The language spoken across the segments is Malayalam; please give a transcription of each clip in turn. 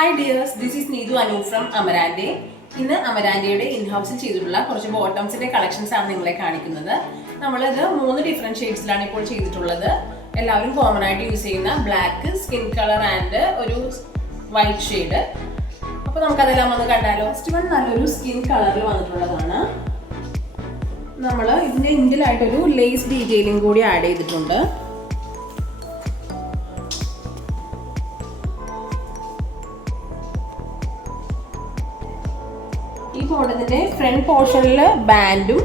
Hi dears, this is Neethu Anu from Amarande. ഇന്ന് അമരാൻഡയുടെ ഇൻഹൗസിൽ ചെയ്തിട്ടുള്ള കുറച്ച് ബോട്ടംസിന്റെ കളക്ഷൻസ് ആണ് നിങ്ങളെ കാണിക്കുന്നത്. നമ്മളിത് 3 ഡിഫറെന്റ് ഷെയ്ഡ്സിലാണ് ഇപ്പോൾ ചെയ്തിട്ടുള്ളത്. എല്ലാവരും കോമൺ ആയിട്ട് യൂസ് ചെയ്യുന്ന ബ്ലാക്ക്, സ്കിൻ കളർ ആൻഡ് ഒരു വൈറ്റ് ഷെയ്ഡ്. അപ്പോൾ നമുക്കതെല്ലാം ഒന്ന് കണ്ടാലോ. ഫസ്റ്റ് വൺ നല്ലൊരു സ്കിൻ കളറിൽ വന്നിട്ടുള്ളതാണ്. നമ്മൾ ഇതിന്റെ എൻഡിലായിട്ടൊരു ലേസ് ഡീറ്റെയിലിംഗ് കൂടി ആഡ് ചെയ്തിട്ടുണ്ട്. ഈ ബോട്ടത്തിന്റെ ഫ്രണ്ട് പോർഷനിൽ ബാൻഡും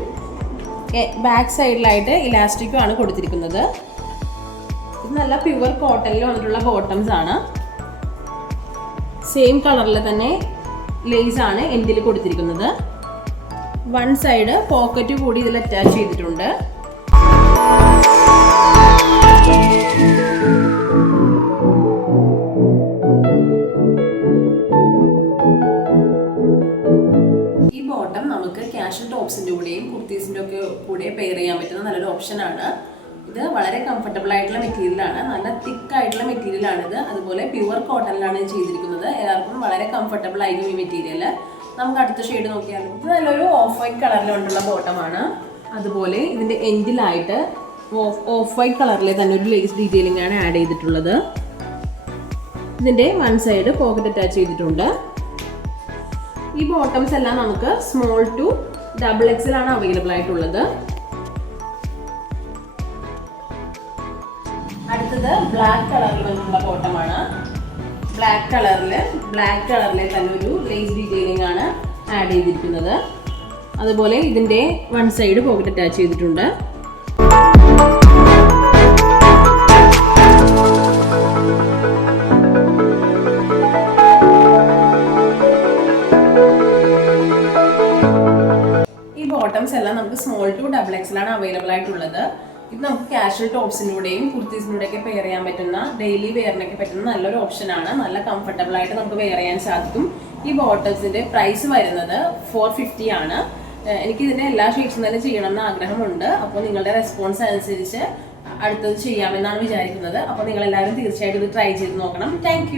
ബാക്ക് സൈഡിലായിട്ട് ഇലാസ്റ്റിക്കും ആണ് കൊടുത്തിരിക്കുന്നത്. ഇത് നല്ല പ്യുവർ കോട്ടണിൽ വന്നിട്ടുള്ള ബോട്ടംസ് ആണ്. സെയിം കളറിൽ തന്നെ ലേസ് ആണ് എൻഡിൽ കൊടുത്തിരിക്കുന്നത്. വൺ സൈഡ് പോക്കറ്റ് കൂടി ഇതിൽ അറ്റാച്ച് ചെയ്തിട്ടുണ്ട്. ഈ ബോട്ടം നമുക്ക് കാഷ്വൽ ടോപ്സിന്റെ കൂടെയും കുർത്തീസിന്റെ ഒക്കെ കൂടെ പെയർ ചെയ്യാൻ പറ്റുന്ന നല്ലൊരു ഓപ്ഷനാണ്. ഇത് വളരെ കംഫർട്ടബിൾ ആയിട്ടുള്ള മെറ്റീരിയലാണ്. നല്ല തിക്ക് ആയിട്ടുള്ള മെറ്റീരിയൽ ആണിത്. അതുപോലെ പ്യുവർ കോട്ടണിലാണ് ചെയ്തിരിക്കുന്നത്. എല്ലാവർക്കും വളരെ കംഫർട്ടബിൾ ആയിരിക്കും ഈ മെറ്റീരിയൽ. നമുക്ക് അടുത്ത ഷെയ്ഡ് നോക്കിയാലും ഇത് നല്ലൊരു ഓഫ് വൈറ്റ് കളറിലുള്ള ബോട്ടമാണ്. അതുപോലെ ഇതിന്റെ എൻഡിലായിട്ട് ഓഫ് വൈറ്റ് കളറിലെ തന്നെ ഒരു ലേസ് ഡീറ്റെയിലിംഗ് ആണ് ആഡ് ചെയ്തിട്ടുള്ളത്. ഇതിന്റെ വൺ സൈഡ് പോക്കറ്റ് അറ്റാച്ച് ചെയ്തിട്ടുണ്ട്. ഈ ബോട്ടംസ് എല്ലാം നമുക്ക് സ്മോൾ ടു XXL ആണ് അവൈലബിൾ ആയിട്ടുള്ളത്. അടുത്തത് ബ്ലാക്ക് കളറിൽ വന്നിട്ടുള്ള ബോട്ടമാണ്. ബ്ലാക്ക് കളറിലെ തന്നെ ഒരു ലേസ് ഡീറ്റെയിലിംഗ് ആണ് ആഡ് ചെയ്തിരിക്കുന്നത്. അതുപോലെ ഇതിന്റെ വൺ സൈഡ് പോക്കറ്റ് അറ്റാച്ച് ചെയ്തിട്ടുണ്ട്. ബോട്ടംസ് എല്ലാം നമുക്ക് സ്മോൾ ടു XXL ആണ് അവൈലബിൾ ആയിട്ടുള്ളത്. ഇത് നമുക്ക് കാഷ്വൽ ടോപ്സിലൂടെയും കുർത്തീസിലൂടെയൊക്കെ പെയർ ചെയ്യാൻ പറ്റുന്ന, ഡെയിലി വെയറിനൊക്കെ പറ്റുന്ന നല്ലൊരു ഓപ്ഷനാണ്. നല്ല കംഫർട്ടബിൾ ആയിട്ട് നമുക്ക് വെയർ ചെയ്യാൻ സാധിക്കും. ഈ ബോട്ടംസിന്റെ പ്രൈസ് വരുന്നത് 450 ആണ്. എനിക്ക് ഇതിന്റെ എല്ലാ ഷെയ്ഡ്സും തന്നെ ചെയ്യണമെന്ന് ആഗ്രഹമുണ്ട്. അപ്പോൾ നിങ്ങളുടെ റെസ്പോൺസ് അനുസരിച്ച് അടുത്തത് ചെയ്യാമെന്നാണ് വിചാരിക്കുന്നത്. അപ്പോൾ നിങ്ങൾ എല്ലാവരും തീർച്ചയായിട്ടും ഇത് ട്രൈ ചെയ്ത് നോക്കണം. താങ്ക്